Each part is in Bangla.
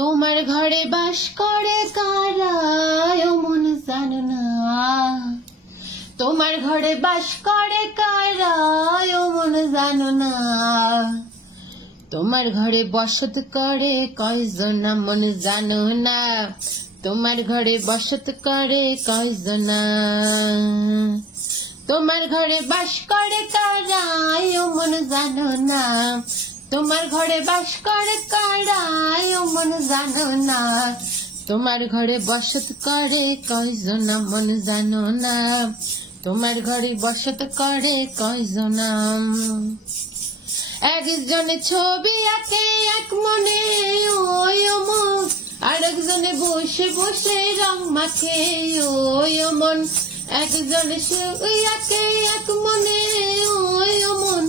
তোমার ঘরে বাস করে কারা ও মন জানো না। তোমার ঘরে বাস করে কারা ও মন জানো না। তোমার ঘরে বসত করে কয়জনা মন জানো না। তোমার ঘরে বসত করে কয়জনা। তোমার ঘরে বাস করে কারা ও মন জানো না। তোমার ঘরে বাস করে কারা ও মন জানো না। তোমার ঘরে বসত করে কয়জনা মন জানো না। তোমার ঘরে বসত করে কয়জনা। একজনে ছবি আঁকে এক মনে ওই মন, আরেকজনে বসে বসে রং মাখে ওই মন। একজনে ছবি আঁকে এক মনে ওই মন,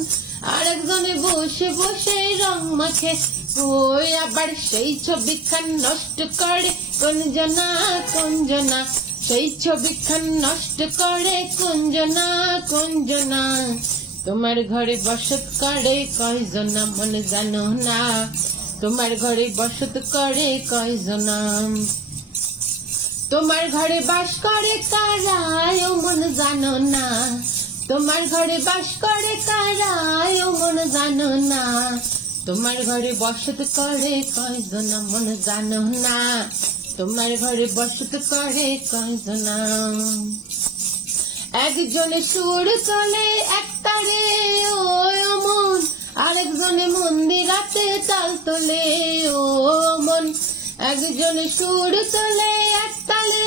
আরেকজনে বসে বসে রং মাখে ওই। আবার সেই ছবিখান নষ্ট করে কোনজনা কোনজনা। সেই ছবিখান নষ্ট করে কোনজনা কোনজনা। তোমার ঘরে বসত করে কয়জনা মন জানো না। তোমার ঘরে বসত করে কয়জনা। তোমার ঘরে বাস করে কারা ও মন জানো না। তোমার ঘরে বাস করে কারা ও মন জানো না। তোমার ঘরে বসত করে কয়জনা মন জানো না। তোমার ঘরে বসত করে কয়জনা। একজনে সুর তোলে এক তারে ওই মন, আরেকজনে মন্দিরাতে তাল তোলে ও মন। একজনে সুর তোলে এক তালে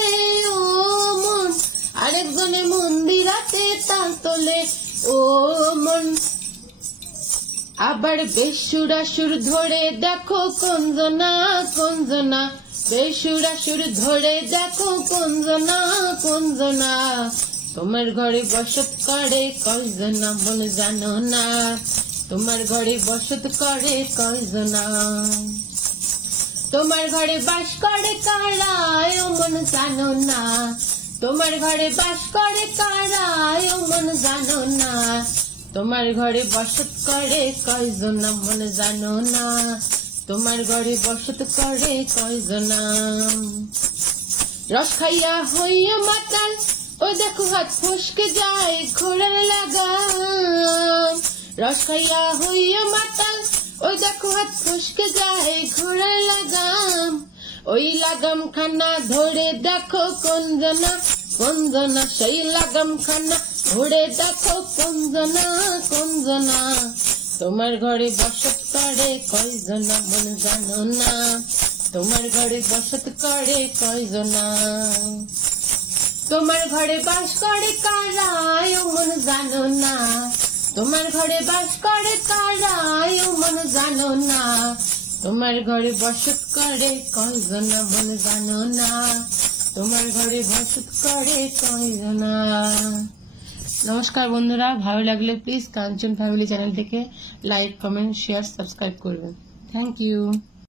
ও মন, আরেকজনে মন্দিরাতে তাল তোলে ও মন। আবার বেসুরাসুর ধরে দেখো কোনজনা কোনজনা। বেসুরাসুর ধরে দেখো কোনজনা কোনজনা। তোমার ঘরে বসত করে কয়জনা মন জানো না। তোমার ঘরে বসত করে কয়জনা। তোমার ঘরে বাস করে কারা ও মন জানো না। তোমার ঘরে বাস করে কারা ও মন জানো না। তোমার ঘরে বসত করে কয়জনা মন জানো না। তোমার ঘরে বসত করে কয়জনা। রস খাইয়া হইয়া মাতাল ও দেখো হাত ফসকে যায় ঘোড়ার লাগাম। রস খাইয়া হইয়া মাতাল ওই দেখো হাত ফসকে যায় ঘোড়ার লাগাম। ওই লাগাম খানা ধরে দেখো কোনজনা কোনজনা। সেই লাগাম খানা ধরে দেখো কোনজনা কোনজনা। তোমার ঘরে বসত করে কয়জনা মন জানো না। তোমার ঘরে বসত করে কয়জনা। তোমার ঘরে বাস করে কারা ও মন জানো না। তোমার ঘরে বাস করে কারা ও মন জানো না। তোমার ঘরে বসত করে কয়জনা মন জানো না। তোমার ঘরে বসত করে কয়জনা। নমস্কার বন্ধুরা, ভালো লাগলে প্লিজ কাঞ্চন ফ্যামিলি চ্যানেলটিকে লাইক, কমেন্ট, শেয়ার, সাবস্ক্রাইব করবেন। Thank you.